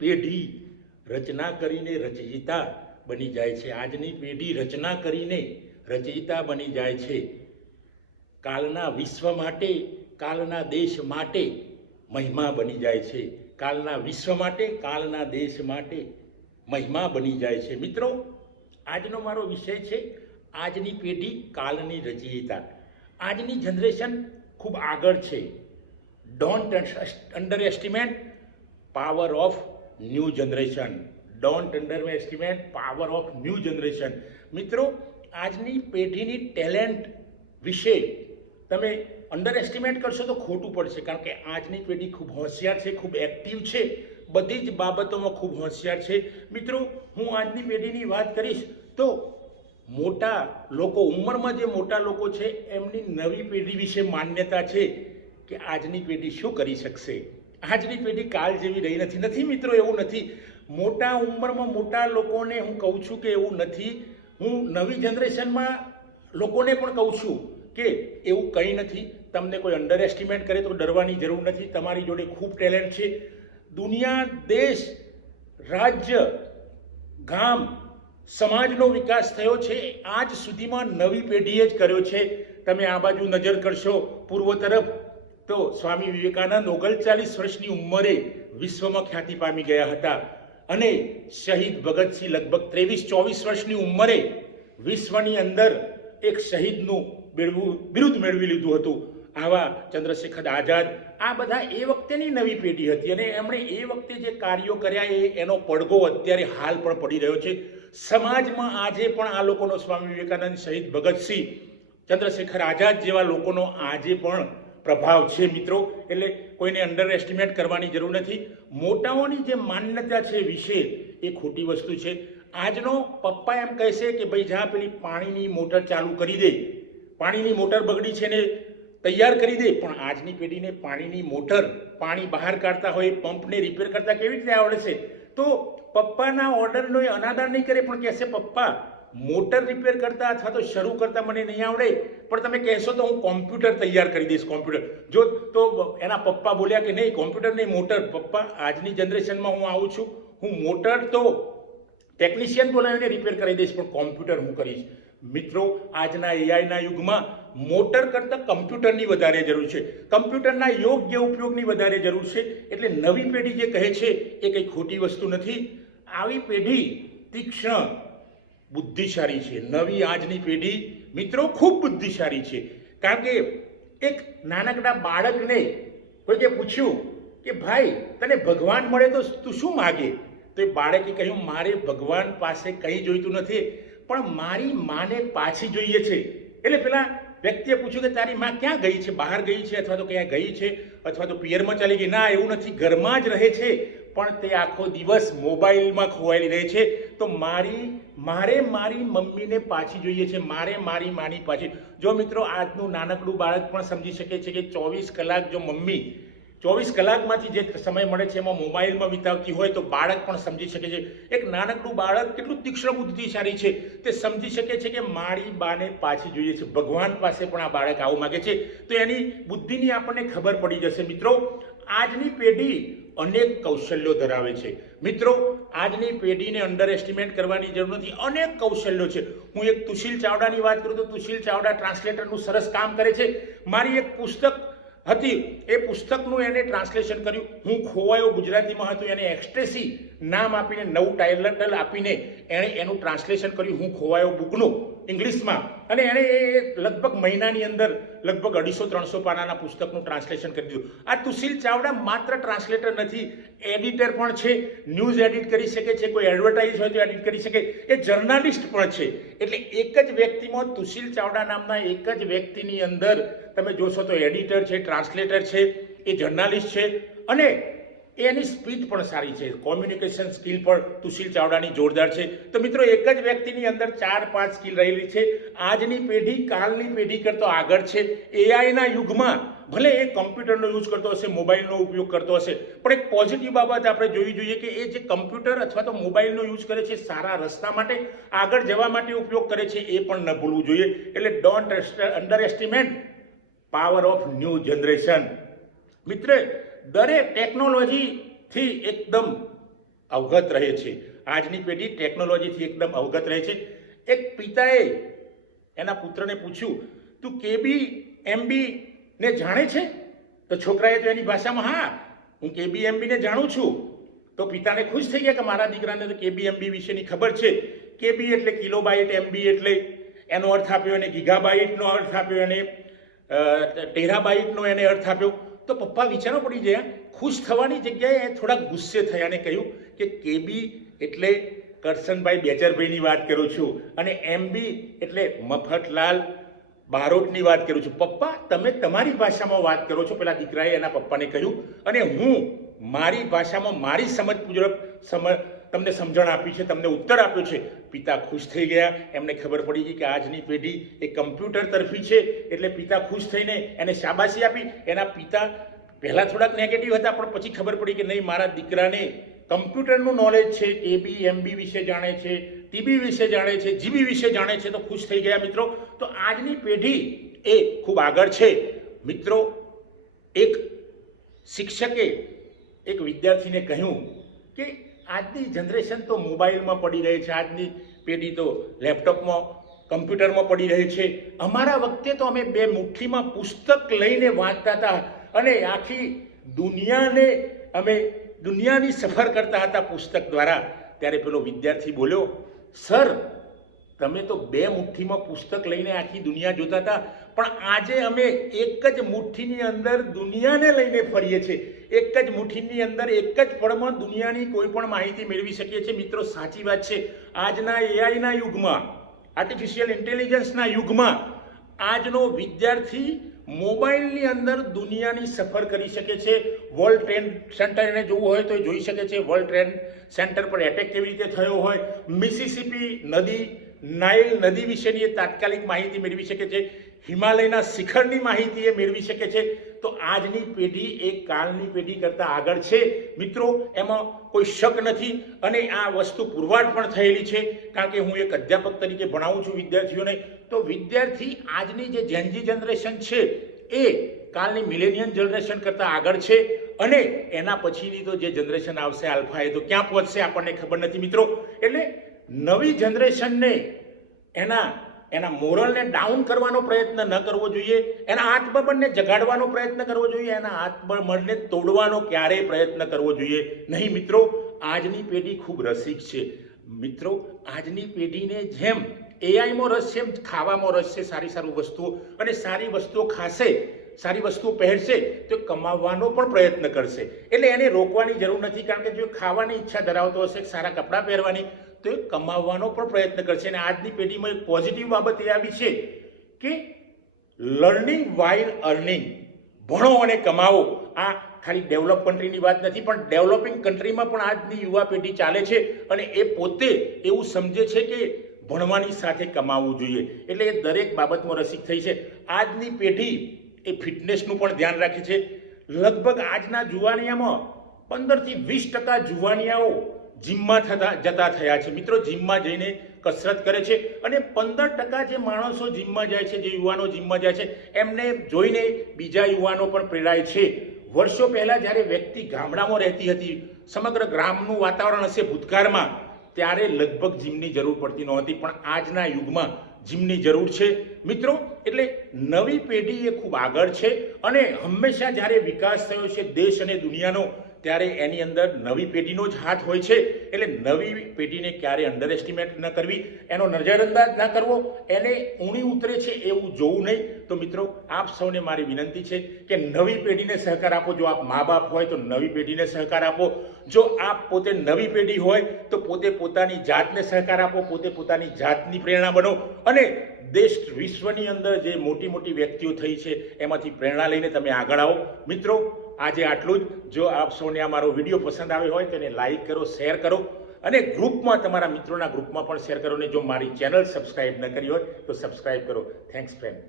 પેઢી રચના કરીને રચયિતા બની જાય છે। આજની પેઢી રચના કરીને રચયિતા બની જાય છે। કાલના વિશ્વ માટે, કાલના દેશ માટે મહિમા બની જાય છે। કાલના વિશ્વ માટે, કાલના દેશ માટે મહિમા બની જાય છે। મિત્રો, આજનો મારો વિષય છે આજની પેઢી કાલની રચયિતા। આજની જનરેશન ખૂબ આગળ છે। Don't under estimate power of new generation. Don't under estimate power of new generation. મિત્રો, આજની પેઢીની ટેલેન્ટ વિશે તમે અંડર એસ્ટિમેટ કરશો તો ખોટું પડશે, કારણ કે આજની પેઢી ખૂબ હોશિયાર છે, ખૂબ એક્ટિવ છે, બધી જ બાબતોમાં ખૂબ હોશિયાર છે। મિત્રો, હું આજની પેઢીની વાત કરીશ તો મોટા લોકો, ઉંમરમાં જે મોટા લોકો છે એમની નવી પેઢી વિશે માન્યતા છે કે આજની પેઢી શું કરી શકશે। આજની પેઢી કાલ જેવી રહી નથી। મિત્રો, એવું નથી। મોટા ઉંમરમાં મોટા લોકોને હું કહું છું કે એવું નથી। હું નવી જનરેશનમાં લોકોને પણ કહું છું કે એવું કંઈ નથી। તમને કોઈ અંડર એસ્ટિમેટ કરે તો ડરવાની જરૂર નથી। તમારી જોડે ખૂબ ટેલેન્ટ છે। દુનિયા, દેશ, રાજ્ય, ગામ, સમાજનો વિકાસ થયો છે આજ સુધીમાં નવી પેઢીએ જ કર્યો છે। તમે આ બાજુ નજર કરશો પૂર્વ તરફ તો સ્વામી વિવેકાનંદ 39 વર્ષની ઉંમરે વિશ્વમાં ખ્યાતિ પામી ગયા હતા, અને શહીદ ભગતસિંહ લગભગ 23-24 વર્ષની ઉંમરે વિશ્વની અંદર એક શહીદનું બિરુદ મેળવી લીધું હતું। આવા ચંદ્રશેખર આઝાદ, આ બધા એ વખતેની નવી પેઢી હતી, અને એમણે એ વખતે જે કાર્યો કર્યા એનો પડઘો અત્યારે હાલ પણ પડી રહ્યો છે સમાજમાં। આજે પણ આ લોકોનો, સ્વામી વિવેકાનંદ, શહીદ ભગતસિંહ, ચંદ્રશેખર આઝાદ જેવા લોકોનો આજે પણ પ્રભાવ છે। મિત્રો, એટલે કોઈને અંડર એસ્ટિમેટ કરવાની જરૂર નથી। મોટાઓની જે માન્યતા છે વિશે એ ખોટી વસ્તુ છે। આજનો પપ્પા એમ કહેશે કે ભાઈ જા પેલી પાણીની મોટર ચાલુ કરી દે, પાણીની મોટર બગડી છે ને તૈયાર કરી દે, પણ આજની પેઢીને પાણીની મોટર, પાણી બહાર કાઢતા હોય પંપને રિપેર કરતા કેવી રીતે આવડે છે? તો પપ્પાના ઓર્ડરનો એ અનાદર નહીં કરે, પણ કહેશે પપ્પા મોટર રિપેર કરતા અથવા તો શરૂ કરતા મને નહીં આવડે, પણ તમે કહેશો તો હું કોમ્પ્યુટર તૈયાર કરી દઈશ। કોમ્પ્યુટર જો તો એના પપ્પા બોલ્યા કે નહીં, કોમ્પ્યુટર નહીં, મોટર। પપ્પા, આજની જનરેશનમાં હું આવું છું, હું મોટર તો ટેકનિશિયન બોલાવીને રિપેર કરી દઈશ, પણ કોમ્પ્યુટર હું કરીશ। મિત્રો, આજના એઆઈના યુગમાં મોટર કરતાં કમ્પ્યુટરની વધારે જરૂર છે, કમ્પ્યુટરના યોગ્ય ઉપયોગની વધારે જરૂર છે। એટલે નવી પેઢી જે કહે છે એ કંઈ ખોટી વસ્તુ નથી। આવી પેઢી તીક્ષ્ણ, બુદ્ધિશાળી છે। નવી આજની પેઢી મિત્રો ખૂબ બુદ્ધિશાળી છે, કારણ કે એક નાનકડા બાળકને કોઈએ પૂછ્યું કે ભાઈ તને ભગવાન મળે તો તું શું માગે? તો એ બાળકે કહ્યું, મારે ભગવાન પાસે કંઈ જોઈતું નથી, પણ મારી માને પાછી જોઈએ છે। એટલે પેલા વ્યક્તિએ પૂછ્યું કે તારી માં ક્યાં ગઈ છે? બહાર ગઈ છે, અથવા તો ક્યાં ગઈ છે, અથવા તો પિયરમાં ચાલી ગઈ? ના, એવું નથી, ઘરમાં જ રહે છે, પણ તે આખો દિવસ મોબાઈલમાં ખોવાયેલી રહે છે। તો મારે મારી મમ્મીને પાછી જોઈએ છે, મારે મારી માની પાછી। જો મિત્રો, આજનું નાનકડું બાળક પણ સમજી શકે છે કે 24 કલાક જો મમ્મી 24 કલાકમાંથી જે સમય મળે છે એમાં મોબાઈલમાં વિતાવતી હોય તો બાળક પણ સમજી શકે છે। એક નાનકડું બાળક કેટલું તીક્ષ્ણ બુદ્ધિશાળી છે, તે સમજી શકે છે કે મારી બાને પાછી જોઈએ છે। ભગવાન પાસે પણ આ બાળક આવું માગે છે, તો એની બુદ્ધિની આપણને ખબર પડી જશે। મિત્રો, આજની પેઢી અનેક કૌશલ્યો ધરાવે છે। મિત્રો, આજની પેઢીને અંડર એસ્ટિમેટ કરવાની જરૂર નથી। અનેક કૌશલ્યો છે। હું એક તુશીલ ચાવડાની વાત કરું તો તુશીલ ચાવડા ટ્રાન્સલેટરનું સરસ કામ કરે છે। મારી એક પુસ્તક હતી, એ પુસ્તકનું એને ટ્રાન્સલેશન કર્યું। હું ખોવાયો ગુજરાતીમાં હતું, એને એક્સટ્રેસી નામ આપીને, નવું ટાઇટલ આપીને એણે એનું ટ્રાન્સલેશન કર્યું, હું ખોવાયો બુકનું ઇંગ્લિશમાં, અને એણે એ લગભગ મહિનાની અંદર લગભગ 250-300 પાનાના પુસ્તકનું ટ્રાન્સલેશન કરી દીધું। આ તુશીલ ચાવડા માત્ર ટ્રાન્સલેટર નથી, એડિટર પણ છે, ન્યૂઝ એડિટ કરી શકે છે, કોઈ એડવર્ટાઇઝ હોય તો એડિટ કરી શકે, એ જર્નાલિસ્ટ પણ છે। એટલે એક જ વ્યક્તિમાં, તુશીલ ચાવડા નામના એક જ વ્યક્તિની અંદર તમે જોશો તો એડિટર છે, ટ્રાન્સલેટર છે, એ જર્નાલિસ્ટ છે, અને એની સ્પીચ પણ સારી છે। કોમ્યુનિકેશન સ્કિલ પણ તુશીલ ચાવડાની જોરદાર છે। તો મિત્રો, એક જ વ્યક્તિની અંદર 4-5 સ્કિલ રહેલી છે। આજની પેઢી કાલની પેઢી કરતો આગળ છે। એઆઈના યુગમાં ભલે એ કમ્પ્યુટરનો યુઝ કરતો હશે, મોબાઈલનો ઉપયોગ કરતો હશે, પણ એક પોઝિટિવ બાબત આપણે જોવી જોઈએ કે એ જે કમ્પ્યુટર અથવા તો મોબાઈલનો યુઝ કરે છે સારા રસ્તા માટે, આગળ જવા માટે ઉપયોગ કરે છે, એ પણ ન ભૂલવું જોઈએ। એટલે don't under estimate power of new generation. મિત્ર, દરેક ટેકનોલોજીથી એકદમ અવગત રહે છે. આજની પેઢી ટેકનોલોજીથી એકદમ અવગત રહે છે. એક પિતાએ એના પુત્રને પૂછ્યું, તું કેબી એમબી ને જાણે છે? તો છોકરાએ તો એની ભાષામાં હા, હું કેબી એમબી ને જાણું છું. તો પિતાને ખુશ થઈ ગયા કે મારા દીકરાને તો કેબી એમબી વિશેની ખબર છે. કેબી એટલે કિલોબાઇટ, એમબી એટલે એનો અર્થ આપ્યો, અને ગીગાબાઇટનો અર્થ આપ્યો, અને ટેરાબાઇટનો એને અર્થ આપ્યો. તો પપ્પા વિચારો પડી ગયા. ખુશ થવાની જગ્યાએ થોડાક ગુસ્સે થયા અને કહ્યું કે કેબી એટલે કરશનભાઈ બેચરભાઈની વાત કરું છું, અને એમબી એટલે મફતલાલ બારોટની વાત કરું છું. પપ્પા, તમે તમારી ભાષામાં વાત કરો છો, પેલા દીકરાએ એના પપ્પાને કહ્યું, અને હું મારી ભાષામાં મારી સમજ પૂર્વક તમને સમજણ આપી છે, તમને ઉત્તર આપ્યો છે. પિતા ખુશ થઈ ગયા. એમને ખબર પડી ગઈ કે આજની પેઢી એ કમ્પ્યુટર તરફી છે. એટલે પિતા ખુશ થઈને એને શાબાશી આપી. એના પિતા પહેલાં થોડાક નેગેટિવ હતા, પણ પછી ખબર પડી કે નહીં, મારા દીકરાને કમ્પ્યુટરનું નોલેજ છે, એબી એમબી વિશે જાણે છે, ટીબી વિશે જાણે છે, જીબી વિશે જાણે છે. તો ખુશ થઈ ગયા મિત્રો. તો આજની પેઢી એ ખૂબ આગળ છે મિત્રો. એક શિક્ષકે એક વિદ્યાર્થીને કહ્યું કે આજની જનરેશન તો મોબાઈલમાં પડી રહી છે, આજની પેઢી તો લેપટોપમાં કમ્પ્યુટરમાં પડી રહી છે. અમારા વખતે તો અમે બે મુઠ્ઠીમાં પુસ્તક લઈને વાંચતા હતા, અને આખી દુનિયાની સફર કરતા હતા પુસ્તક દ્વારા. ત્યારે પેલો વિદ્યાર્થી બોલ્યો, સર, તમે તો બે મુઠ્ઠીમાં પુસ્તક લઈને આખી દુનિયા જોતા હતા, પણ આજે અમે એક જ મુઠ્ઠીની અંદર દુનિયાને લઈને ફરીએ છીએ. એક જ મુઠ્ઠીની અંદર એક જ પળમાં દુનિયાની કોઈ પણ માહિતી મેળવી શકીએ છીએ. મિત્રો, સાચી વાત છે. આજના એઆઈના યુગમાં, આર્ટિફિશિયલ ઇન્ટેલિજન્સના યુગમાં આજનો વિદ્યાર્થી મોબાઈલની અંદર દુનિયાની સફર કરી શકે છે. વર્લ્ડ ટ્રેડ સેન્ટર એને જોવું હોય તો જોઈ શકે છે. વર્લ્ડ ટ્રેડ સેન્ટર પર એટેક કેવી રીતે થયો હોય, મિસિસિપી નદી, નાઇલ નદી વિશેની એ તાત્કાલિક માહિતી મેળવી શકે છે. હિમાલયના શિખરની માહિતી એ મેળવી શકે છે. તો આજની પેઢી એ કાલની પેઢી કરતાં આગળ છે મિત્રો. એમાં કોઈ શક નથી. અને આ વસ્તુ પુરવાર પણ થયેલી છે, કારણ કે હું એક અધ્યાપક તરીકે ભણાવું છું વિદ્યાર્થીઓને. તો વિદ્યાર્થી આજની જે જેનજી જનરેશન છે એ કાલની મિલેનિયમ જનરેશન કરતાં આગળ છે. અને એના પછીની તો જે જનરેશન આવશે આલ્ફા, એ તો ક્યાં પહોંચશે આપણને ખબર નથી મિત્રો. એટલે નવી જનરેશનને એના મોરલને ડાઉન કરવાનો પ્રયત્ન ન કરવો જોઈએ, એના આત્મબળને જગાડવાનો પ્રયત્ન કરવો જોઈએ, એના આત્મબળને તોડવાનો ક્યારેય પ્રયત્ન કરવો જોઈએ નહીં મિત્રો. આજની પેઢી ખૂબ રસિક છે મિત્રો. આજની પેઢીને જેમ એઆઈમાં રસ છે, એમ ખાવામાં રસ છે, સારી વસ્તુઓ, અને સારી વસ્તુઓ ખાશે, સારી વસ્તુઓ પહેરશે તો કમાવાનો પણ પ્રયત્ન કરશે. એટલે એને રોકવાની જરૂર નથી, કારણ કે જો ખાવાની ઈચ્છા ધરાવતો હશે, સારા કપડાં પહેરવાની, તો એ કમાવાનો પણ પ્રયત્ન કરશે. અને આજની પેઢીમાં એક પોઝિટિવ બાબત એ આવી છે કે લર્નિંગ વાઇલ અર્નિંગ, ભણો અને કમાવો. આ ખાલી ડેવલપ કન્ટ્રીની વાત નથી, પણ ડેવલપિંગ કન્ટ્રીમાં પણ આજની યુવા પેઢી ચાલે છે, અને એ પોતે એવું સમજે છે કે ભણવાની સાથે કમાવવું જોઈએ. એટલે એ દરેક બાબતમાં રસિક થઈ છે. આજની પેઢી એ ફિટનેસનું પણ ધ્યાન રાખે છે. લગભગ આજના જુવાનિયામાં 15 થી 20% જુવાનિયાઓ જીમમાં જતા થયા છે મિત્રો. જીમમાં જઈને કસરત કરે છે, અને 15% જે માણસો જીમમાં જાય છે, જે યુવાનો જીમમાં જાય છે, એમને જોઈને બીજા યુવાનો પણ પ્રેરાય છે. વર્ષો પહેલાં જ્યારે વ્યક્તિ ગામડામાં રહેતી હતી, સમગ્ર ગ્રામનું વાતાવરણ હશે ભૂતકાળમાં, ત્યારે લગભગ જીમની જરૂર પડતી નહોતી, પણ આજના યુગમાં જીમની જરૂર છે મિત્રો. એટલે નવી પેઢી એ ખૂબ આગળ છે, અને હંમેશા જ્યારે વિકાસ થયો છે દેશ અને દુનિયાનો, ત્યારે એની અંદર નવી પેઢીનો જ હાથ હોય છે. એટલે નવી પેઢીને ક્યારે અંડર એસ્ટિમેટ ન કરવી, એનો નજરઅંદાજ ન કરવો, એને ઊણી ઉતરે છે એવું જોવું નહીં. તો મિત્રો, આપ સૌને મારી વિનંતી છે કે નવી પેઢીને સહકાર આપો. જો આપ મા બાપ હોય તો નવી પેઢીને સહકાર આપો. જો આપ પોતે નવી પેઢી હોય તો પોતે પોતાની જાતને સહકાર આપો, પોતે પોતાની જાતની પ્રેરણા બનો, અને દેશ વિશ્વની અંદર જે મોટી મોટી વ્યક્તિઓ થઈ છે એમાંથી પ્રેરણા લઈને તમે આગળ આવો. મિત્રો, આજે આટલું જ. જો આપ સૌને આ મારો વિડીયો પસંદ આવ્યો હોય તો એને લાઈક કરો, શેર કરો, અને ગ્રુપમાં, તમારા મિત્રોના ગ્રુપમાં પણ શેર કરો. ને જો મારી ચેનલ સબસ્ક્રાઈબ ન કરી હોય તો સબસ્ક્રાઈબ કરો. Thanks friend.